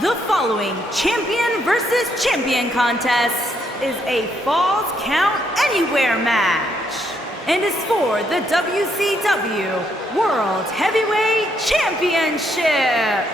The following champion versus champion contest is a Falls Count Anywhere match and is for the WCW World Heavyweight Championship.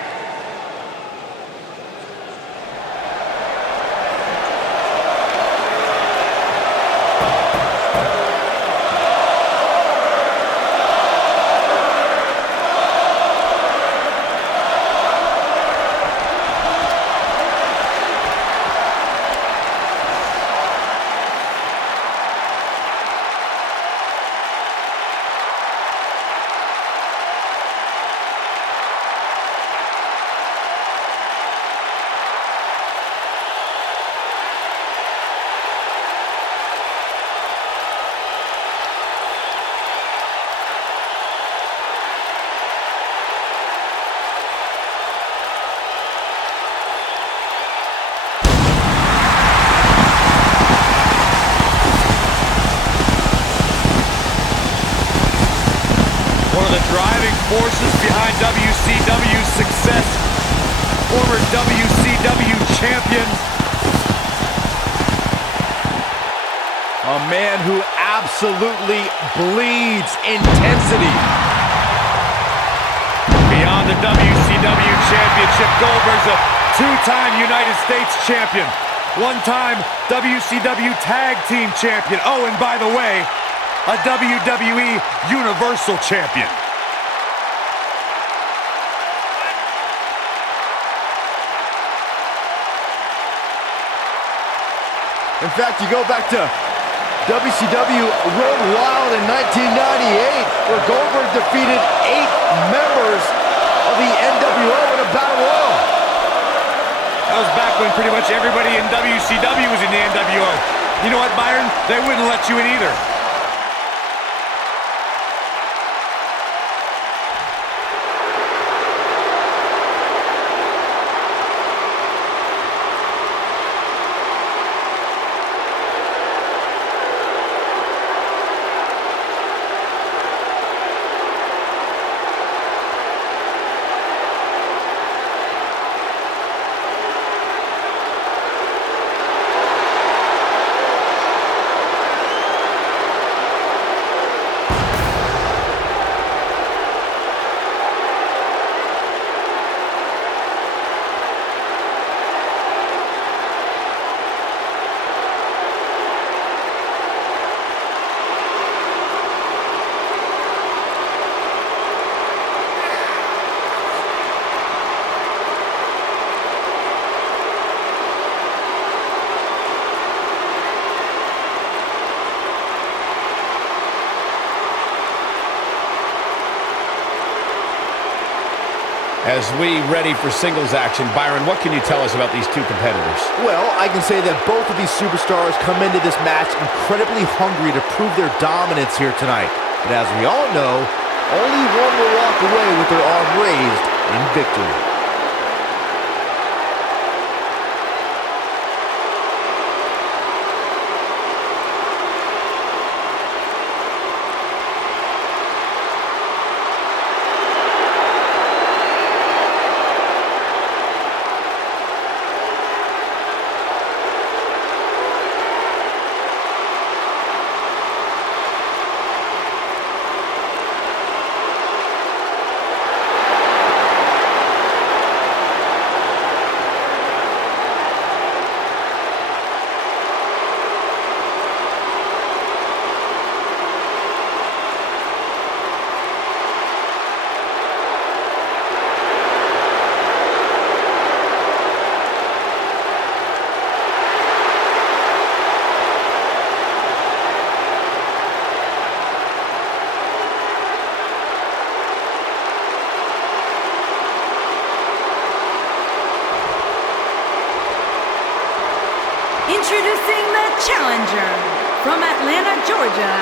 One of the driving forces behind WCW's success, former WCW champion, a man who absolutely bleeds intensity. Beyond the WCW championship, Goldberg's a two-time United States champion, one-time WCW tag team champion. Oh, and by the way, a WWE Universal Champion. In fact, you go back to WCW Road Wild in 1998, where Goldberg defeated 8 members of the NWO in a battle royal. That was back when pretty much everybody in WCW was in the NWO. You know what, Byron? They wouldn't let you in either. As we ready for singles action, Byron, what can you tell us about these two competitors? Well, I can say that both of these superstars come into this match incredibly hungry to prove their dominance here tonight. But as we all know, only one will walk away with their arm raised in victory. Introducing the challenger from Atlanta, Georgia,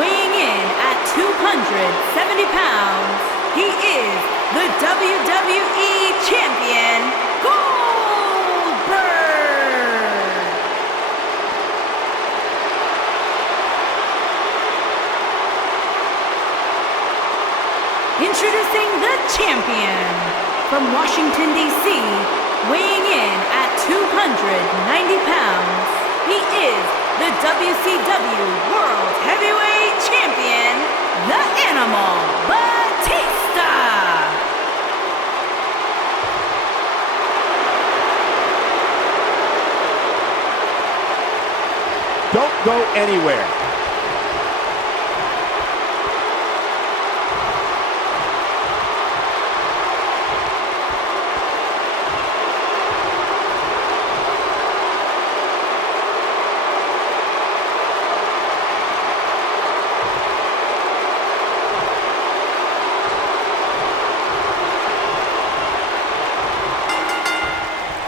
weighing in at 270 pounds, he is the WWE Champion, Goldberg! Introducing the champion from Washington, D.C., weighing in at 290 pounds, he is the WCW World Heavyweight Champion, the Animal, Batista! Don't go anywhere.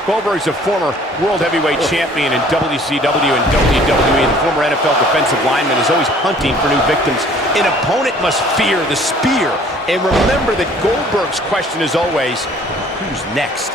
Goldberg's a former World Heavyweight Champion in WCW and WWE. The former NFL defensive lineman is always hunting for new victims. An opponent must fear the spear. And remember that Goldberg's question is always, who's next?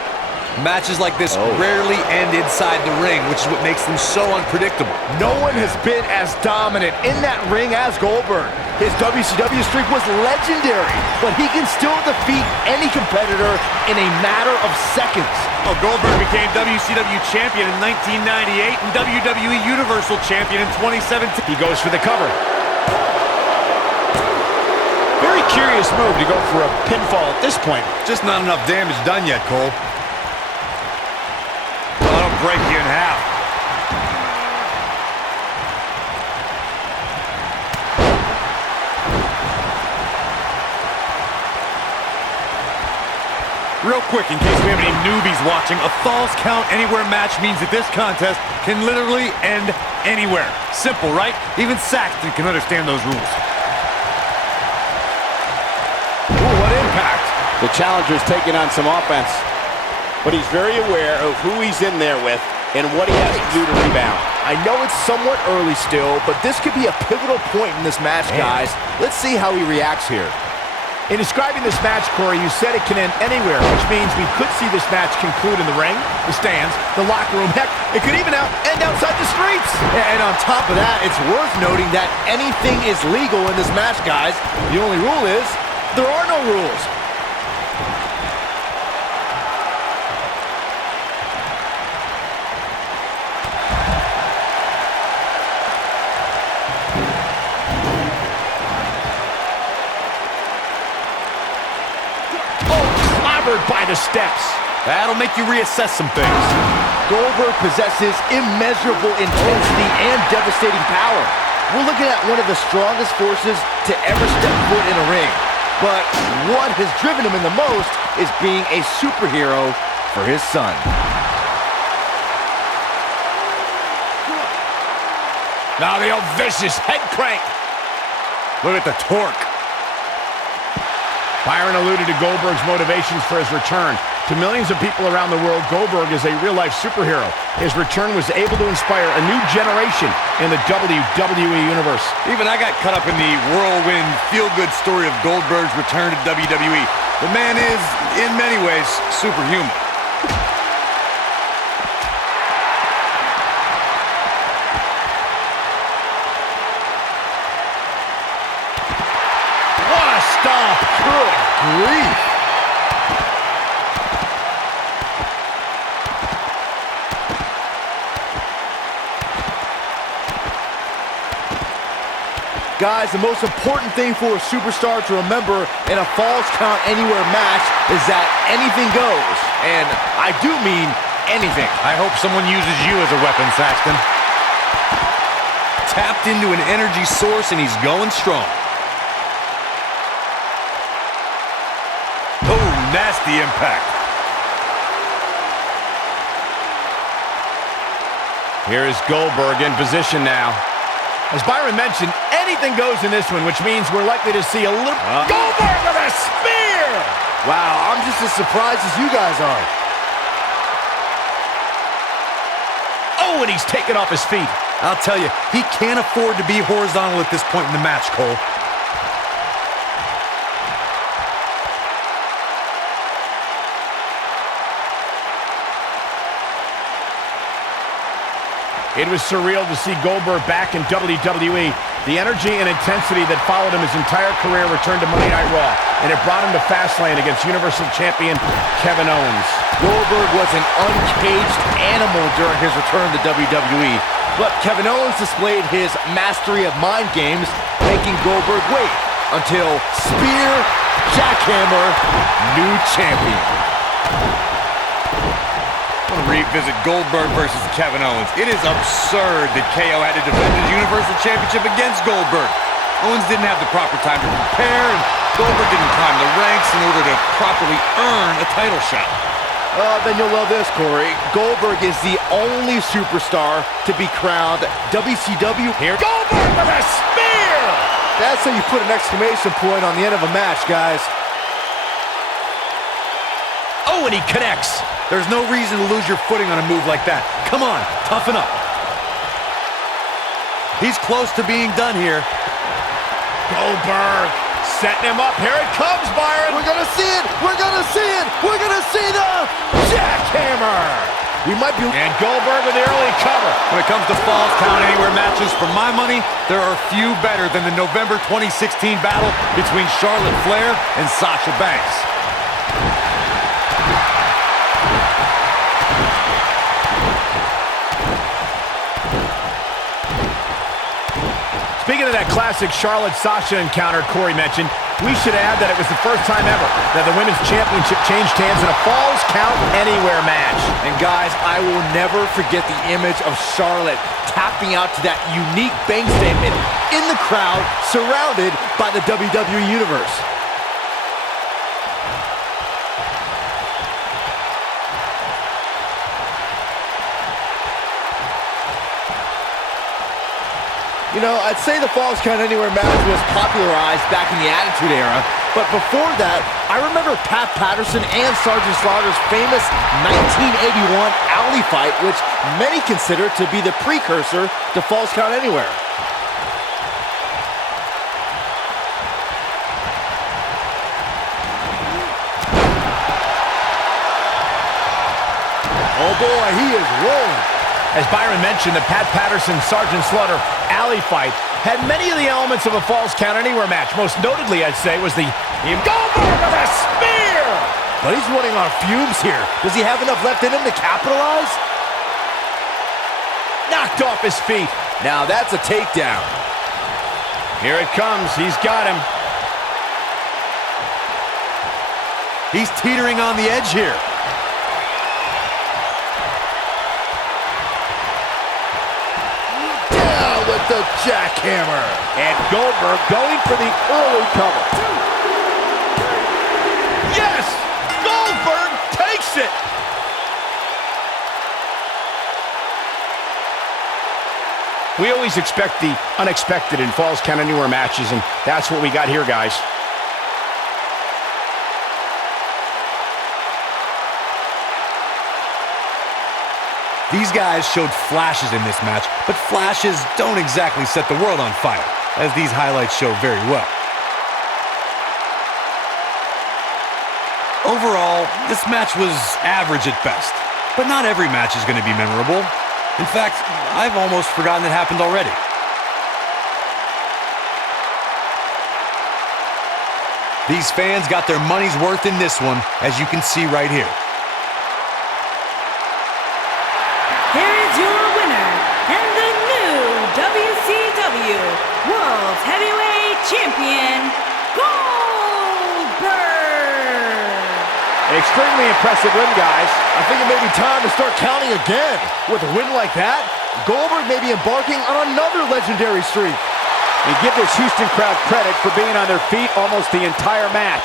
Matches like this rarely end inside the ring, which is what makes them so unpredictable. No one has been as dominant in that ring as Goldberg. His WCW streak was legendary, but he can still defeat any competitor in a matter of seconds. Oh, Goldberg became WCW Champion in 1998 and WWE Universal Champion in 2017. He goes for the cover. Very curious move to go for a pinfall at this point. Just not enough damage done yet, Cole. That'll break you in half. Real quick, in case we have any newbies watching, a Falls Count Anywhere match means that this contest can literally end anywhere. Simple, right? Even Saxton can understand those rules. Ooh, what impact. The challenger's taking on some offense, but he's very aware of who he's in there with and what he has to do to rebound. I know it's somewhat early still, but this could be a pivotal point in this match, guys. Let's see how he reacts here. In describing this match, Corey, you said it can end anywhere, which means we could see this match conclude in the ring, the stands, the locker room. Heck, it could even end outside the streets. And on top of that, it's worth noting that anything is legal in this match, guys. The only rule is there are no rules. By the steps. That'll make you reassess some things. Goldberg possesses immeasurable intensity and devastating power. We're looking at one of the strongest forces to ever step foot in a ring. But what has driven him in the most is being a superhero for his son. Now the old vicious head crank. Look at the torque. Byron alluded to Goldberg's motivations for his return. To millions of people around the world, Goldberg is a real-life superhero. His return was able to inspire a new generation in the WWE Universe. Even I got caught up in the whirlwind, feel-good story of Goldberg's return to WWE. The man is, in many ways, superhuman. Stop! Good grief! Guys, the most important thing for a superstar to remember in a Falls Count Anywhere match is that anything goes. And I do mean anything. I hope someone uses you as a weapon, Saxton. Tapped into an energy source and he's going strong. Oh, nasty impact. Here is Goldberg in position now. As Byron mentioned, anything goes in this one, which means we're likely to see a little... Goldberg with a spear! Wow, I'm just as surprised as you guys are. Oh, and he's taken off his feet. I'll tell you, he can't afford to be horizontal at this point in the match, Cole. It was surreal to see Goldberg back in WWE. The energy and intensity that followed him his entire career returned to Monday Night Raw, and it brought him to Fastlane against Universal Champion Kevin Owens. Goldberg was an uncaged animal during his return to WWE, but Kevin Owens displayed his mastery of mind games, making Goldberg wait until Spear, Jackhammer, new champion. I want to revisit Goldberg versus Kevin Owens. It is absurd that KO had to defend his Universal Championship against Goldberg. Owens didn't have the proper time to prepare, and Goldberg didn't climb the ranks in order to properly earn a title shot. Then you'll love this, Corey. Goldberg is the only superstar to be crowned WCW. Here, Goldberg with a spear! That's how you put an exclamation point on the end of a match, guys. Oh, and he connects. There's no reason to lose your footing on a move like that. Come on, toughen up. He's close to being done here. Goldberg setting him up. Here it comes, Byron. We're gonna see it! We're gonna see it! We're gonna see the Jackhammer! We might be... And Goldberg with the early cover. When it comes to Falls Count Anywhere matches, for my money, there are few better than the November 2016 battle between Charlotte Flair and Sasha Banks. Speaking of that classic Charlotte-Sasha encounter Corey mentioned, we should add that it was the first time ever that the Women's Championship changed hands in a Falls Count Anywhere match. And guys, I will never forget the image of Charlotte tapping out to that unique bank statement in the crowd, surrounded by the WWE Universe. You know, I'd say the Falls Count Anywhere match was popularized back in the Attitude Era, but before that, I remember Pat Patterson and Sergeant Slaughter's famous 1981 alley fight, which many consider to be the precursor to Falls Count Anywhere. Oh boy, he is rolling. As Byron mentioned, the Pat Patterson-Sergeant Slaughter alley fight had many of the elements of a Falls Count Anywhere match. Most notably, I'd say, was the Goldberg with a spear! But he's running on fumes here. Does he have enough left in him to capitalize? Knocked off his feet. Now that's a takedown. Here it comes. He's got him. He's teetering on the edge here. With the jackhammer. And Goldberg going for the early cover. Yes! Goldberg takes it! We always expect the unexpected in Falls Count Anywhere matches, and that's what we got here, guys. These guys showed flashes in this match, but flashes don't exactly set the world on fire, as these highlights show very well. Overall, this match was average at best, but not every match is going to be memorable. In fact, I've almost forgotten it happened already. These fans got their money's worth in this one, as you can see right here. Here is your winner, and the new WCW World Heavyweight Champion, Goldberg! Extremely impressive win, guys. I think it may be time to start counting again. With a win like that, Goldberg may be embarking on another legendary streak. You give this Houston crowd credit for being on their feet almost the entire match.